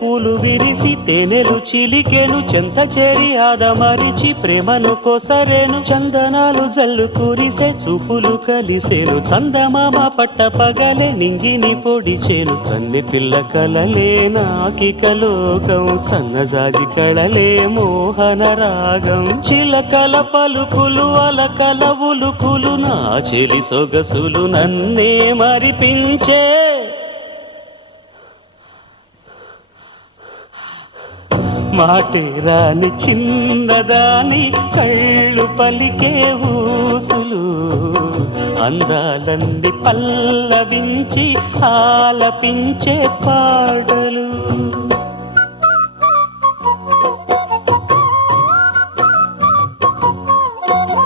పూలు విరిసి తేనెలు చిలికెను చెంత చేరి ఆదమరిచి ప్రేమను కోసరేను చందనాలు జల్లు కురిసే చూపులు కలిసేను చందమామ పట్ట పగలే నింగిని పొడిచేను కన్నె పిల్ల కలలే నాకిక లోకం సన్నజాజి కళలే మోహన రాగం చిలకల పలుకులు అలకల ఉలుకులు నా చెలి సొగసులు నన్నే మరిపించే మాటే రాని చిన్నదాని కళ్ళు పలికే ఊసులు అందాలన్నీ పల్లవించి ఆలపించే పాటలు